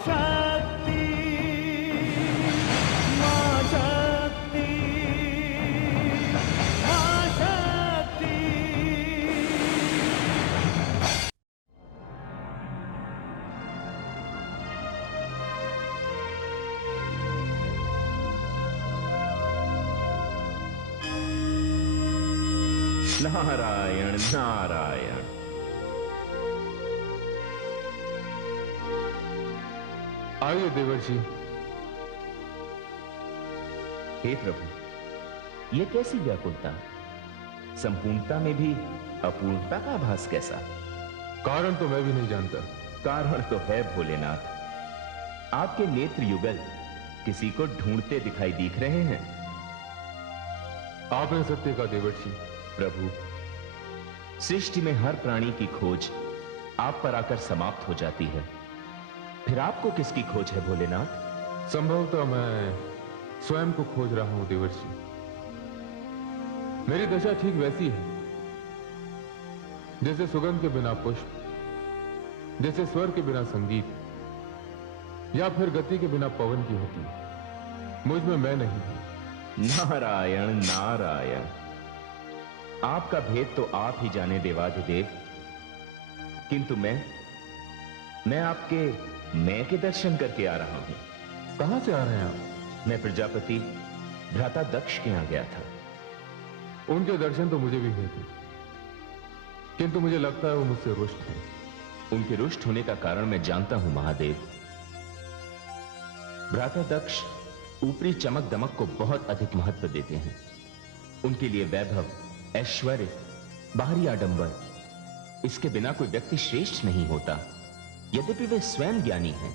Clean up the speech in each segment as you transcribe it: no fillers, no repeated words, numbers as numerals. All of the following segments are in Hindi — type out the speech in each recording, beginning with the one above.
शक्ति, मां शक्ति, मां शक्ति। नारायण नारायण। आइए देवर्षि। हे प्रभु, ये कैसी व्याकुलता? संपूर्णता में भी अपूर्णता का आभास कैसा? कारण तो मैं भी नहीं जानता। कारण तो है भोलेनाथ। आपके नेत्र युगल किसी को ढूंढते दिखाई दिख रहे हैं। आपने सत्य का देवर्षि। प्रभु, सृष्टि में हर प्राणी की खोज आप पर आकर समाप्त हो जाती है, फिर आपको किसकी खोज है भोलेनाथ? संभवतः मैं स्वयं को खोज रहा हूं देवर्षि। मेरी दशा ठीक वैसी है जैसे सुगंध के बिना पुष्प, जैसे स्वर के बिना संगीत, या फिर गति के बिना पवन की होती है। मुझ में मैं नहीं हूं। नारायण नारायण। आपका भेद तो आप ही जाने देवाधिदेव, किंतु मैं आपके मैं के दर्शन करके आ रहा हूं। कहां से आ रहे हैं आप? मैं प्रजापति भ्राता दक्ष के यहां गया था। उनके दर्शन तो मुझे भी हुए थे, किंतु मुझे लगता है वो मुझसे रुष्ट हैं। उनके रुष्ट होने का कारण मैं जानता हूं महादेव। भ्राता दक्ष ऊपरी चमक दमक को बहुत अधिक महत्व देते हैं। उनके लिए वैभव, ऐश्वर्य, बाहरी आडंबर, इसके बिना कोई व्यक्ति श्रेष्ठ नहीं होता। यद्यपि वे स्वयं ज्ञानी हैं,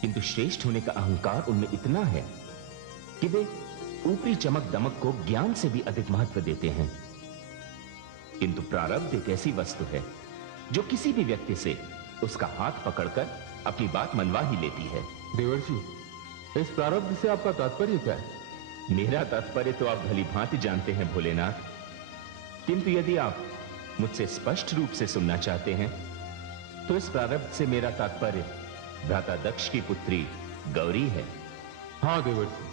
किंतु श्रेष्ठ होने का अहंकार उनमें इतना है कि वे ऊपरी चमक दमक को ज्ञान से भी अधिक महत्व देते हैं। किंतु प्रारब्ध एक ऐसी वस्तु है जो किसी भी व्यक्ति से उसका हाथ पकड़कर अपनी बात मनवा ही लेती है। देवर्षि, इस प्रारब्ध से आपका तात्पर्य क्या है? मेरा तात्पर्य तो आप भली भांति जानते हैं भोलेनाथ, किंतु यदि आप मुझसे स्पष्ट रूप से सुनना चाहते हैं तो इस प्रारब्ध से मेरा तात्पर्य भ्राता दक्ष की पुत्री गौरी है। हां देवर्षि,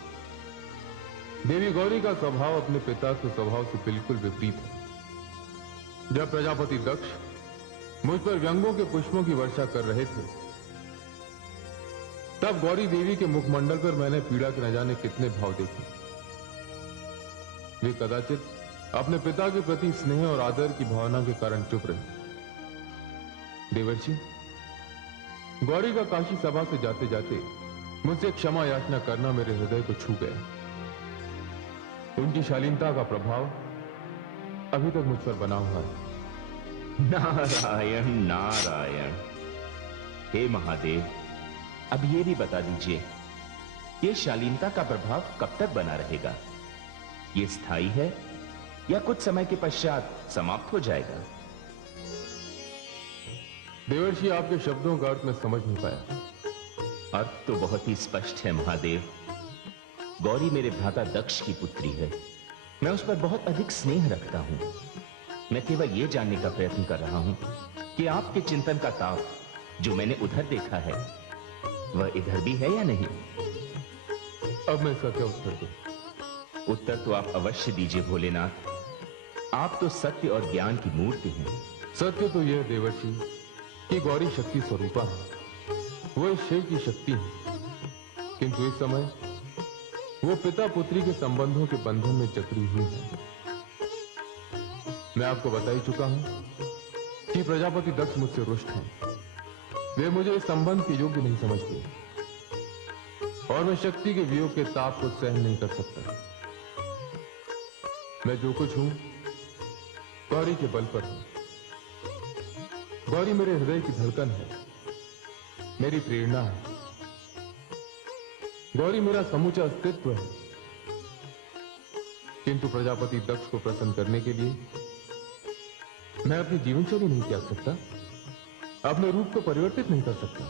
देवी गौरी का स्वभाव अपने पिता के स्वभाव से बिल्कुल विपरीत है। जब प्रजापति दक्ष मुझ पर व्यंगों के पुष्पों की वर्षा कर रहे थे, तब गौरी देवी के मुखमंडल पर मैंने पीड़ा के न जाने कितने भाव देखे। वे कदाचित अपने पिता के प्रति स्नेह और आदर की भावना के कारण चुप रहे। देवर्षि, गौरी का काशी सभा से जाते जाते मुझसे क्षमा याचना करना मेरे हृदय को छू गया। उनकी शालीनता का प्रभाव अभी तक मुझ पर बना हुआ है। नारायण नारायण। हे महादेव, अब ये भी बता दीजिए, ये शालीनता का प्रभाव कब तक बना रहेगा? ये स्थायी है या कुछ समय के पश्चात समाप्त हो जाएगा? देवर्षि, आपके शब्दों का अर्थ मैं समझ नहीं पाया। अर्थ तो बहुत ही स्पष्ट है महादेव। गौरी मेरे भ्राता दक्ष की पुत्री है। मैं उस पर बहुत अधिक स्नेह रखता हूं। मैं केवल यह जानने का प्रयत्न कर रहा हूं कि आपके चिंतन का ताप जो मैंने उधर देखा है वह इधर भी है या नहीं। अब मैं इसका क्या उत्तर दूं? उत्तर तो आप अवश्य दीजिए भोलेनाथ। आप तो सत्य और ज्ञान की मूर्ति हैं। सत्य तो यह देवर्षि कि गौरी शक्ति स्वरूपा है। वो इस शिव की शक्ति है, किंतु इस समय वो पिता पुत्री के संबंधों के बंधन में जकड़ी हुई है। मैं आपको बता ही चुका हूं कि प्रजापति दक्ष मुझसे रुष्ट हैं। वे मुझे इस संबंध के योग्य नहीं समझते और मैं शक्ति के वियोग के ताप को सहन नहीं कर सकता। मैं जो कुछ हूं गौरी के बल पर हूं। गौरी मेरे हृदय की धड़कन है, मेरी प्रेरणा है। गौरी मेरा समूचा अस्तित्व है। किंतु प्रजापति दक्ष को प्रसन्न करने के लिए मैं अपनी जीवनशैली नहीं त्याग सकता, अपने रूप को परिवर्तित नहीं कर सकता।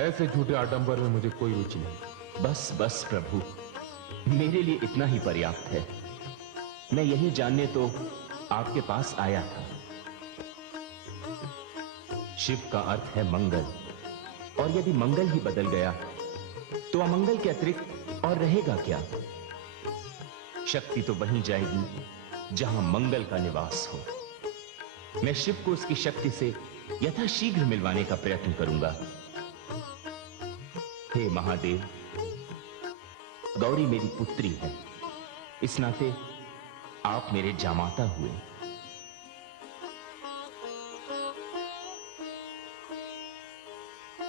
ऐसे झूठे आडंबर में मुझे कोई रुचि नहीं। बस बस प्रभु, मेरे लिए इतना ही पर्याप्त है। मैं यही जानने तो आपके पास आया था। शिव का अर्थ है मंगल, और यदि मंगल ही बदल गया तो अमंगल के अतिरिक्त और रहेगा क्या? शक्ति तो वहीं जाएगी जहां मंगल का निवास हो। मैं शिव को उसकी शक्ति से यथाशीघ्र मिलवाने का प्रयत्न करूंगा। हे महादेव, गौरी मेरी पुत्री है, इस नाते आप मेरे जामाता हुए।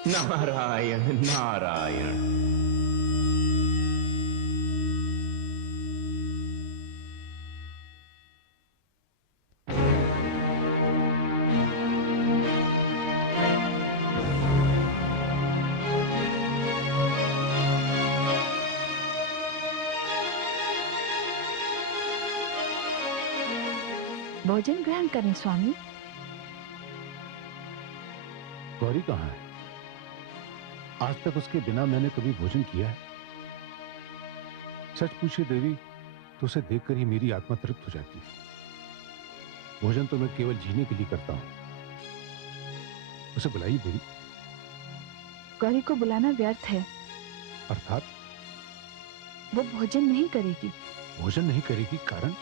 नारायण नारायण। भोजन ग्रहण करें स्वामी। गौरी कहाँ है? आज तक उसके बिना मैंने कभी भोजन किया है? सच पूछे देवी तो उसे देखकर ही मेरी आत्मा तृप्त हो जाती है। भोजन तो मैं केवल जीने के लिए करता हूं। उसे बुलाइए देवी। गौरी को बुलाना व्यर्थ है। अर्थात? वो भोजन नहीं करेगी। भोजन नहीं करेगी? कारण?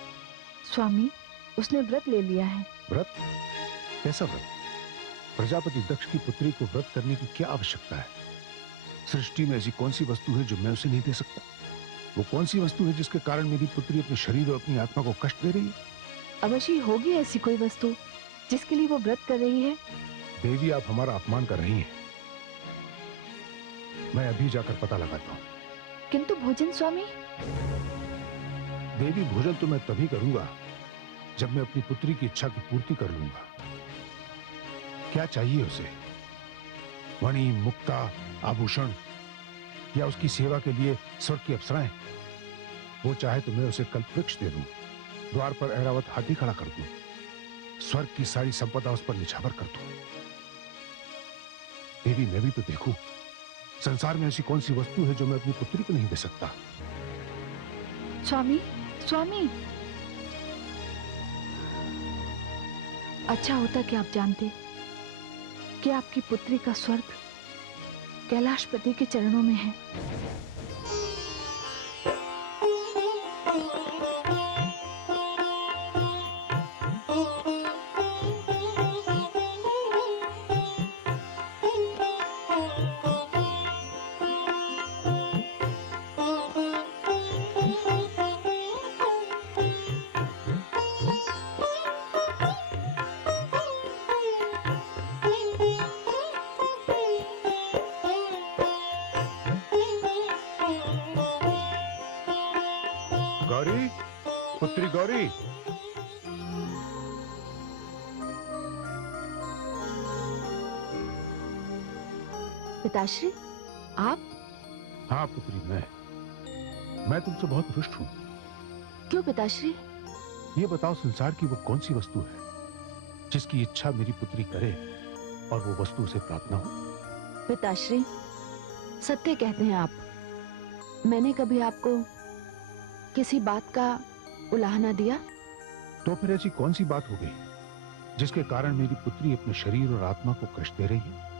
स्वामी, उसने व्रत ले लिया है। व्रत? कैसा व्रत? प्रजापति दक्ष की पुत्री को व्रत करने की क्या आवश्यकता है? सृष्टि में ऐसी कौन सी वस्तु है जो मैं उसे नहीं दे सकता? वो कौन सी वस्तु है जिसके कारण मेरी पुत्री अपने शरीर और अपनी आत्मा को कष्ट दे रही है? अवश्य होगी ऐसी कोई वस्तु जिसके लिए वो व्रत कर रही है। देवी, आप हमारा अपमान कर रही हैं। मैं अभी जाकर पता लगाता हूं। किंतु भोजन स्वामी। देवी, भोजन तो मैं तभी करूंगा जब मैं अपनी पुत्री की इच्छा की पूर्ति कर लूंगा। क्या चाहिए उसे? मणि, मुक्ता, आभूषण, या उसकी सेवा के लिए स्वर्ग की अप्सराएं? वो चाहे तो मैं उसे कल्पवृक्ष दे दूं, द्वार पर ऐरावत हाथी खड़ा कर दूं, स्वर्ग की सारी संपदा उस पर निछावर कर दूं। देवी, मैं भी तो देखूं, संसार में ऐसी कौन सी वस्तु है जो मैं अपनी पुत्री को नहीं दे सकता? स्वामी, स्वामी, अच्छा होता कि आप जानते कि आपकी पुत्री का स्वर्ग कैलाशपति के चरणों में है। गौरी, पुत्री गौरी। पिताश्री, आप? हाँ पुत्री, मैं तुमसे बहुत रुष्ट हूं। क्यों पिताश्री? ये बताओ, संसार की वो कौन सी वस्तु है जिसकी इच्छा मेरी पुत्री करे और वो वस्तु उसे प्राप्त न हो? पिताश्री, सत्य कहते हैं आप। मैंने कभी आपको किसी बात का उलाहना दिया? तो फिर ऐसी कौन सी बात हो गई जिसके कारण मेरी पुत्री अपने शरीर और आत्मा को कष्ट दे रही है?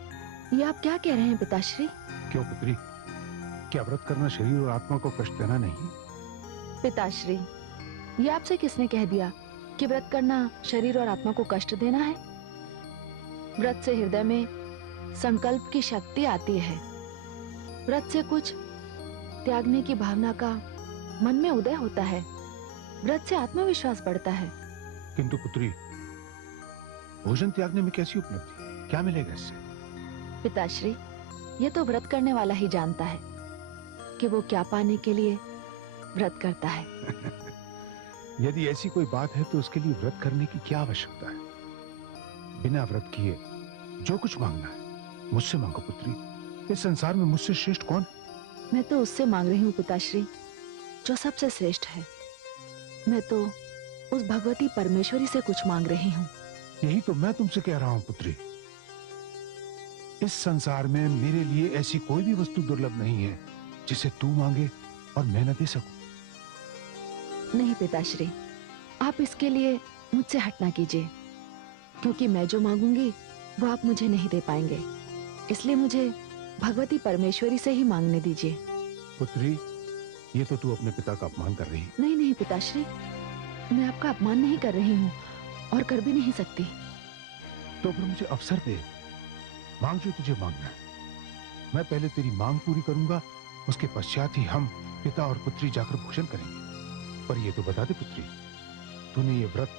ये आप क्या कह रहे हैं पिताश्री? क्यों पुत्री, क्या व्रत करना शरीर और आत्मा को कष्ट देना नहीं? पिताश्री, ये आपसे किसने कह दिया कि व्रत करना शरीर और आत्मा को कष्ट देना है? व्रत से हृदय में संकल्प की शक्ति आती है। व्रत से कुछ त्यागने की भावना का मन में उदय होता है। व्रत से आत्मविश्वास बढ़ता है। किंतु पुत्री, भोजन त्यागने में कैसी उपलब्धि? क्या मिलेगा इससे? पिताश्री, ये तो व्रत करने वाला ही जानता है कि वो क्या पाने के लिए व्रत करता है। यदि ऐसी कोई बात है तो उसके लिए व्रत करने की क्या आवश्यकता है? बिना व्रत किए जो कुछ मांगना है मुझसे मांगो पुत्री। इस संसार में मुझसे श्रेष्ठ कौन? मैं तो उससे मांग रही हूँ पिताश्री जो सबसे श्रेष्ठ है। मैं तो उस भगवती परमेश्वरी से कुछ मांग रही हूँ। यही तो मैं तुमसे कह रहा हूँ पुत्री। इस संसार में मेरे लिए ऐसी कोई भी वस्तु दुर्लभ नहीं है जिसे तू मांगे और मैं न दे सकूं। नहीं पिताश्री, आप इसके लिए मुझसे हट ना कीजिए, क्योंकि मैं जो मांगूंगी वो आप मुझे नहीं दे पाएंगे। इसलिए मुझे भगवती परमेश्वरी से ही मांगने दीजिए। पुत्री, ये तो तू अपने पिता का अपमान कर रही है। नहीं नहीं पिताश्री, मैं आपका अपमान नहीं कर रही हूँ और कर भी नहीं सकती। तो फिर मुझे अवसर दे, मांग जो तुझे मांगना है। मैं पहले तेरी मांग पूरी करूंगा, उसके पश्चात ही हम पिता और पुत्री जाकर भोजन करेंगे। पर ये तो बता दे पुत्री, तूने ये व्रत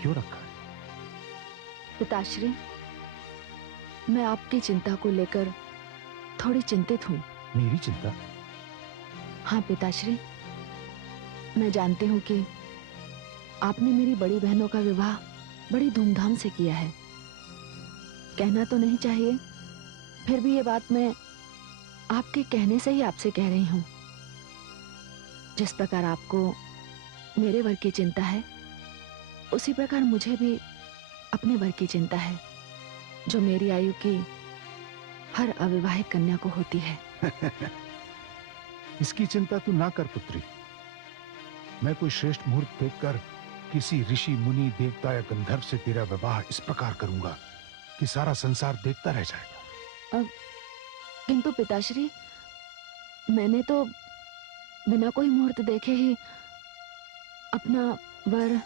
क्यों रखा है? पिताश्री, मैं आपकी चिंता को लेकर थोड़ी चिंतित हूँ। मेरी चिंता? हाँ पिताश्री, मैं जानती हूँ कि आपने मेरी बड़ी बहनों का विवाह बड़ी धूमधाम से किया है। कहना तो नहीं चाहिए, फिर भी ये बात मैं आपके कहने से ही आपसे कह रही हूँ। जिस प्रकार आपको मेरे वर की चिंता है, उसी प्रकार मुझे भी अपने वर की चिंता है, जो मेरी आयु की हर अविवाहित कन्या को होती है। इसकी चिंता तू ना कर पुत्री। मैं कोई श्रेष्ठ मुहूर्त देखकर किसी ऋषि मुनि देवता या गंधर्व से तेरा विवाह इस प्रकार करूंगा कि सारा संसार देखता रह जाएगा। किंतु पिताश्री, मैंने तो बिना कोई मुहूर्त देखे ही अपना वर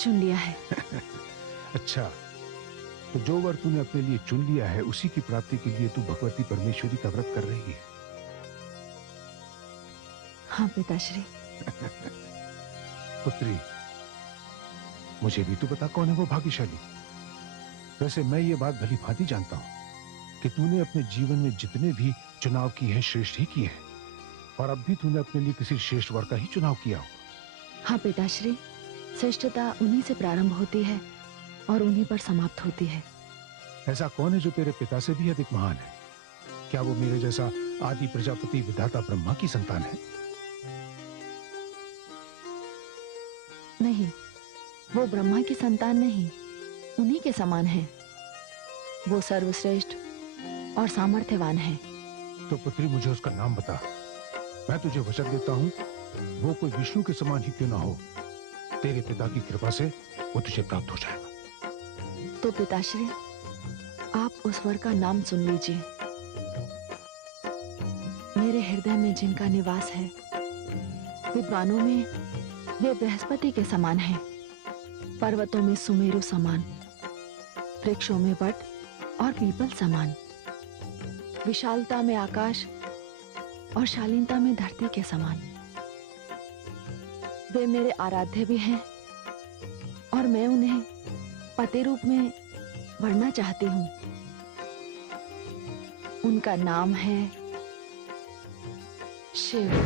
चुन लिया है। अच्छा, तो जो वर तूने अपने लिए चुन लिया है, उसी की प्राप्ति के लिए तू भगवती परमेश्वरी का व्रत कर रही है। हाँ पिताश्री। पुत्री, मुझे भी तू बता, कौन है वो भाग्यशाली? वैसे मैं ये बात भली भांति जानता हूं कि तूने अपने जीवन में जितने भी चुनाव किए हैं, श्रेष्ठ ही किए हैं, और अब भी तूने अपने लिए किसी श्रेष्ठ वर का ही चुनाव किया हो। हाँ पिताश्री, श्रेष्ठता उन्हीं से प्रारंभ होती है और उन्हीं पर समाप्त होती है। ऐसा कौन है जो तेरे पिता से भी अधिक महान है? क्या वो मेरे जैसा आदि प्रजापति विधाता ब्रह्मा की संतान है? नहीं, वो ब्रह्मा की संतान नहीं, उन्हीं के समान है। वो सर्वश्रेष्ठ और सामर्थ्यवान है। तो पुत्री, मुझे उसका नाम बता। मैं तुझे वचन देता हूँ, वो कोई विष्णु के समान ही क्यों ना हो, तेरे पिता की कृपा से वो तुझे प्राप्त हो जाएगा। तो पिताश्री, आप उस वर का नाम सुन लीजिए। मेरे हृदय में जिनका निवास है, विद्वानों में वे बृहस्पति के समान हैं, पर्वतों में सुमेरु समान, वृक्षों में वट और पीपल समान, विशालता में आकाश और शालीनता में धरती के समान। वे मेरे आराध्य भी हैं और मैं उन्हें पति रूप में वरना चाहती हूँ। उनका नाम है शिव।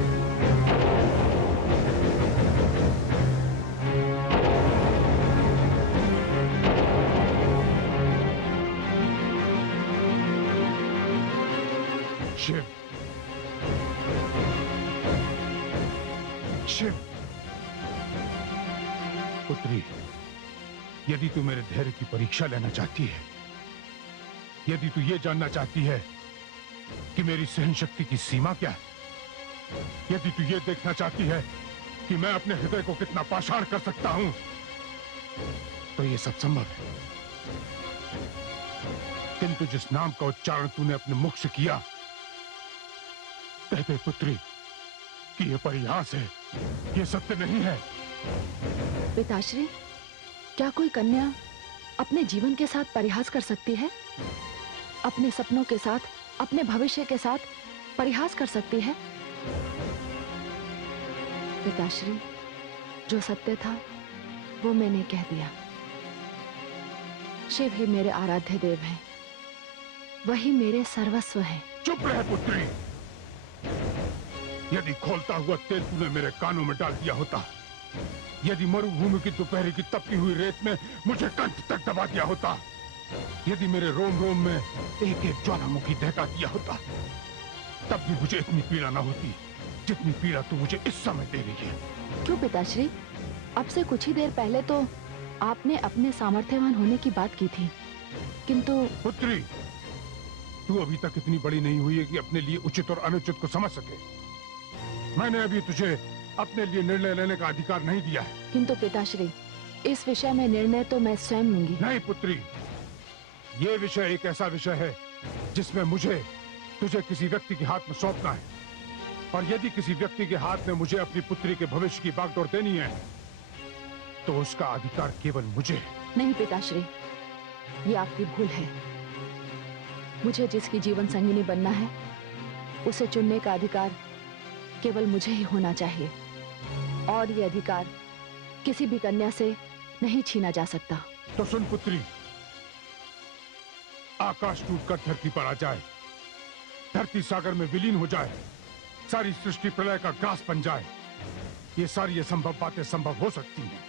शिव, शिव। पुत्री, यदि तू मेरे धैर्य की परीक्षा लेना चाहती है, यदि तू ये जानना चाहती है कि मेरी सहन शक्ति की सीमा क्या है, यदि तू ये देखना चाहती है कि मैं अपने हृदय को कितना पाषाण कर सकता हूं, तो ये सब संभव है। किंतु जिस नाम का उच्चारण तूने अपने मुख से किया, कहते पुत्री कि यह परिहास है, यह सत्य नहीं है। पिताश्री, क्या कोई कन्या अपने जीवन के साथ परिहास कर सकती है? अपने सपनों के साथ, अपने भविष्य के साथ परिहास कर सकती है? पिताश्री, जो सत्य था वो मैंने कह दिया। शिव ही मेरे आराध्य देव हैं, वही मेरे सर्वस्व हैं। चुप रहे पुत्री। यदि खोलता हुआ तेल तूने मेरे कानों में डाल दिया होता, यदि मरुभूमि की दोपहर की तपती हुई रेत में मुझे कंठ तक दबा दिया होता, यदि मेरे रोम रोम में एक एक ज्वालामुखी दहका दिया होता, तब भी मुझे इतनी पीड़ा ना होती जितनी पीड़ा तू मुझे इस समय दे रही है। क्यों पिताश्री? अब से कुछ ही देर पहले तो आपने अपने सामर्थ्यवान होने की बात की थी, किंतु पुत्री, तू अभी तक इतनी बड़ी नहीं हुई है कि अपने लिए उचित और अनुचित को समझ सके। मैंने अभी तुझे अपने लिए निर्णय लेने का अधिकार नहीं दिया है। किंतु पिताश्री, इस विषय में निर्णय तो मैं स्वयं लूंगी। नहीं पुत्री, ये विषय एक ऐसा विषय है जिसमें मुझे तुझे किसी व्यक्ति के हाथ में सौंपना है, और यदि किसी व्यक्ति के हाथ में मुझे अपनी पुत्री के भविष्य की बागडोर देनी है तो उसका अधिकार केवल मुझे है। नहीं पिताश्री, ये आपकी भूल है। मुझे जिसकी जीवन संगिनी बनना है उसे चुनने का अधिकार केवल मुझे ही होना चाहिए, और ये अधिकार किसी भी कन्या से नहीं छीना जा सकता। तो सुन पुत्री, आकाश टूटकर धरती पर आ जाए, धरती सागर में विलीन हो जाए, सारी सृष्टि प्रलय का ग्रास बन जाए, ये सारी असंभव बातें संभव हो सकती हैं,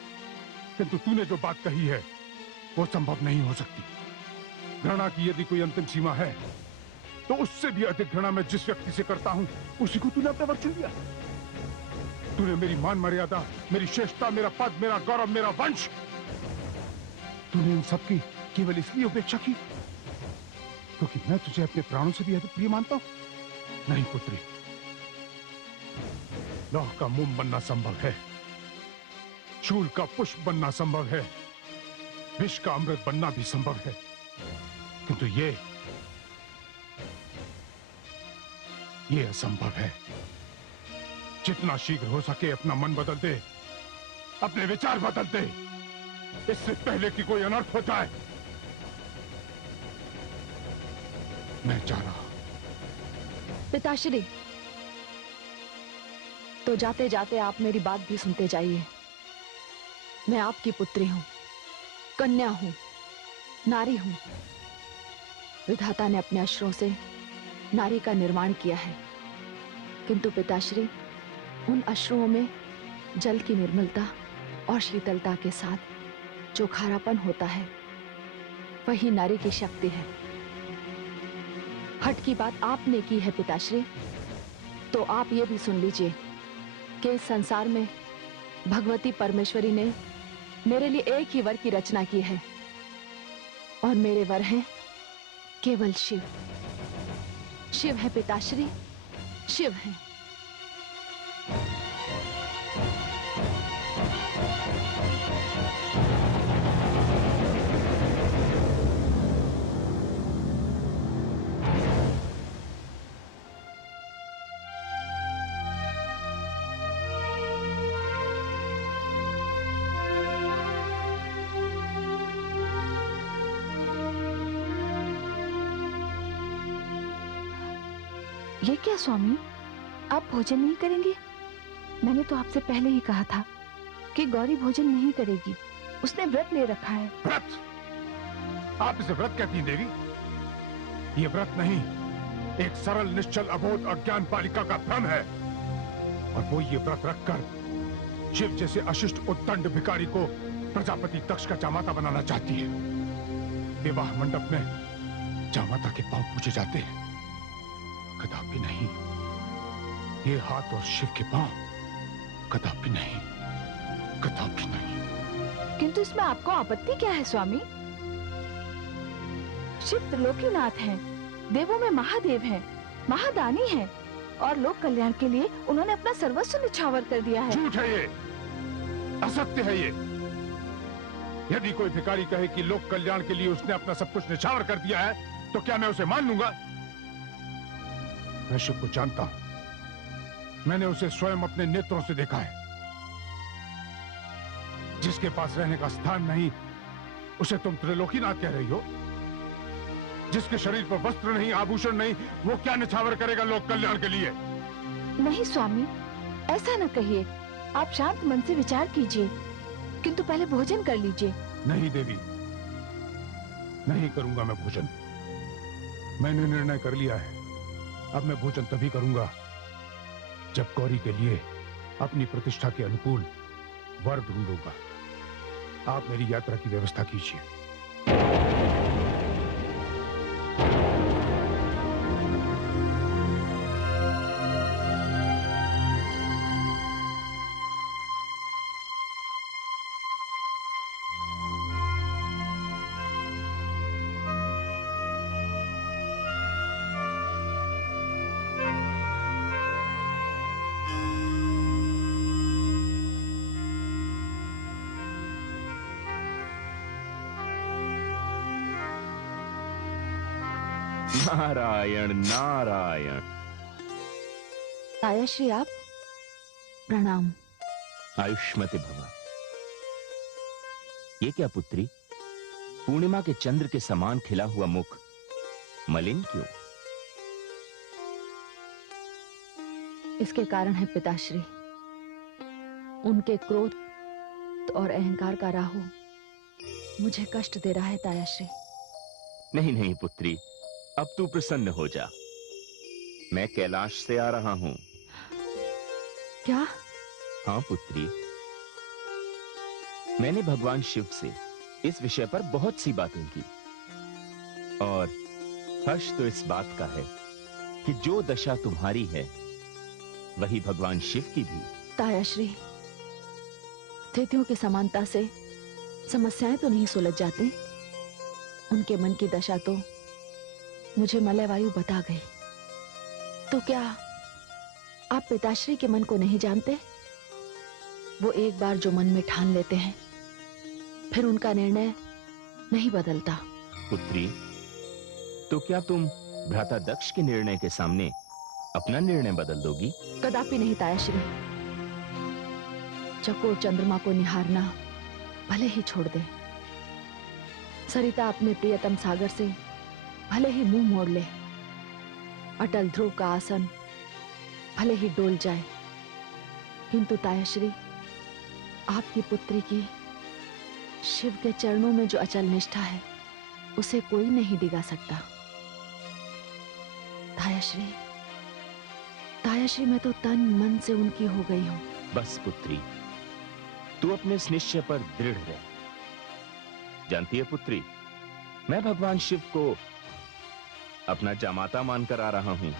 किंतु तूने जो बात कही है वो संभव नहीं हो सकती। घृणा की यदि कोई अंतिम सीमा है तो उससे भी अधिक घृणा मैं जिस व्यक्ति से करता हूं उसी को तूने अपना वर चुन लिया। तूने मेरी मान मर्यादा, मेरी श्रेष्ठता, मेरा पद, मेरा गौरव, मेरा वंश, तूने इन सबकी केवल इसलिए उपेक्षा की क्योंकि मैं तुझे अपने प्राणों से भी अधिक प्रिय मानता हूं। नहीं पुत्री, लौह का मोम बनना संभव है, शूल का पुष्प बनना संभव है, विष का अमृत बनना भी संभव है, किंतु ये असंभव है। जितना शीघ्र हो सके अपना मन बदल दे, अपने विचार बदल दे, इससे पहले कि कोई अनर्थ हो जाए। मैं जा रहा हूं। पिताश्री, तो जाते जाते आप मेरी बात भी सुनते जाइए। मैं आपकी पुत्री हूं, कन्या हूं, नारी हूं। विधाता ने अपने अश्रों से नारी का निर्माण किया है, किंतु पिताश्री, उन अश्रुओं में जल की निर्मलता और शीतलता के साथ जो खारापन होता है वही नारी की शक्ति है। हट की बात आपने की है पिताश्री, तो आप ये भी सुन लीजिए कि इस संसार में भगवती परमेश्वरी ने मेरे लिए एक ही वर की रचना की है, और मेरे वर हैं केवल शिव। शिव है पिताश्री, शिव है। ये क्या स्वामी, आप भोजन नहीं करेंगे? मैंने तो आपसे पहले ही कहा था कि गौरी भोजन नहीं करेगी, उसने व्रत ले रखा है। व्रत? आप इसे व्रत कहती हैं देवी? ये व्रत नहीं, एक सरल, निश्चल, अबोध, अज्ञान बालिका का भ्रम है। और वो ये व्रत रखकर शिव जैसे अशिष्ट उद्दंड भिखारी को प्रजापति दक्ष का जामाता बनाना चाहती है। विवाह मंडप में जामाता के पांव पूजे जाते हैं, कदापि नहीं। ये हाथ और शिव के पांव, कदापि नहीं, कदापि नहीं। किंतु इसमें आपको आपत्ति क्या है स्वामी? शिव त्रिलोकीनाथ हैं, देवों में महादेव हैं, महादानी हैं, और लोक कल्याण के लिए उन्होंने अपना सर्वस्व निछावर कर दिया है। झूठ है ये, असत्य है ये। यदि कोई भिखारी कहे कि लोक कल्याण के लिए उसने अपना सब कुछ निछावर कर दिया है, तो क्या मैं उसे मान लूंगा? मैं शिव को जानता हूं, मैंने उसे स्वयं अपने नेत्रों से देखा है। जिसके पास रहने का स्थान नहीं, उसे तुम त्रिलोकीनाथ कह रही हो? जिसके शरीर पर वस्त्र नहीं, आभूषण नहीं, वो क्या निछावर करेगा लोक कल्याण के लिए? नहीं स्वामी, ऐसा न कहिए। आप शांत मन से विचार कीजिए, किंतु पहले भोजन कर लीजिए। नहीं देवी, नहीं करूंगा मैं भोजन। मैंने निर्णय कर लिया है। अब मैं भोजन तभी करूंगा जब गौरी के लिए अपनी प्रतिष्ठा के अनुकूल वर ढूंढूंगा। आप मेरी यात्रा की व्यवस्था कीजिए। नारायण नारायण। तायाश्री आप, प्रणाम। आयुष्मते भव। ये क्या पुत्री, पूर्णिमा के चंद्र के समान खिला हुआ मुख मलिन क्यों? इसके कारण है पिताश्री, उनके क्रोध और अहंकार का राहु मुझे कष्ट दे रहा है तायाश्री। नहीं नहीं पुत्री, अब तू प्रसन्न हो जा। मैं कैलाश से आ रहा हूं। क्या? हाँ पुत्री, मैंने भगवान शिव से इस विषय पर बहुत सी बातें की और हर्ष तो इस बात का है कि जो दशा तुम्हारी है वही भगवान शिव की भी। तायाश्री, स्थितियों की समानता से समस्याएं तो नहीं सुलझ जाती। उनके मन की दशा तो मुझे मलयवायु बता गई। तो क्या आप पिताश्री के मन को नहीं जानते? वो एक बार जो मन में ठान लेते हैं फिर उनका निर्णय नहीं बदलता। पुत्री, तो क्या तुम भ्राता दक्ष के निर्णय के सामने अपना निर्णय बदल दोगी? कदापि नहीं तायाश्री। चकोर चंद्रमा को निहारना भले ही छोड़ दे, सरिता अपने प्रियतम सागर से भले ही मुंह मोड़ ले, अटल ध्रुव का आसन भले ही डोल जाए, किंतु तायाश्री, आपकी पुत्री की शिव के चरणों में जो अचल निष्ठा है उसे कोई नहीं डिगा सकता। तायाश्री, तायाश्री, मैं तो तन मन से उनकी हो गई हूं। बस पुत्री, तू अपने इस निश्चय पर दृढ़ रह। जानती है पुत्री, मैं भगवान शिव को अपना जामाता मानकर आ रहा हूं।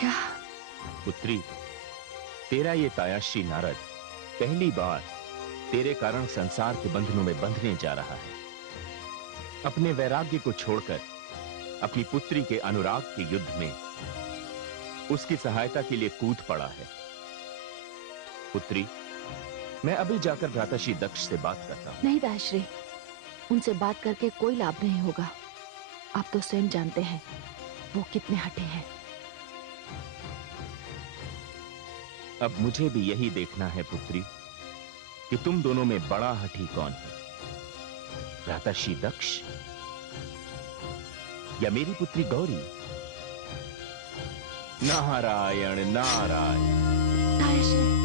क्या? पुत्री, तेरा ये तायाश्री नारद पहली बार तेरे कारण संसार के बंधनों में बंधने जा रहा है। अपने वैराग्य को छोड़कर अपनी पुत्री के अनुराग के युद्ध में उसकी सहायता के लिए कूद पड़ा है। पुत्री, मैं अभी जाकर भ्राताश्री दक्ष से बात करता हूं। नहीं तायाश्री, उनसे बात करके कोई लाभ नहीं होगा। आप तो स्वयं जानते हैं वो कितने हठे हैं। अब मुझे भी यही देखना है पुत्री कि तुम दोनों में बड़ा हठी कौन है, भ्राताश्री दक्ष या मेरी पुत्री गौरी? नारायण नारायण। तायाश्री,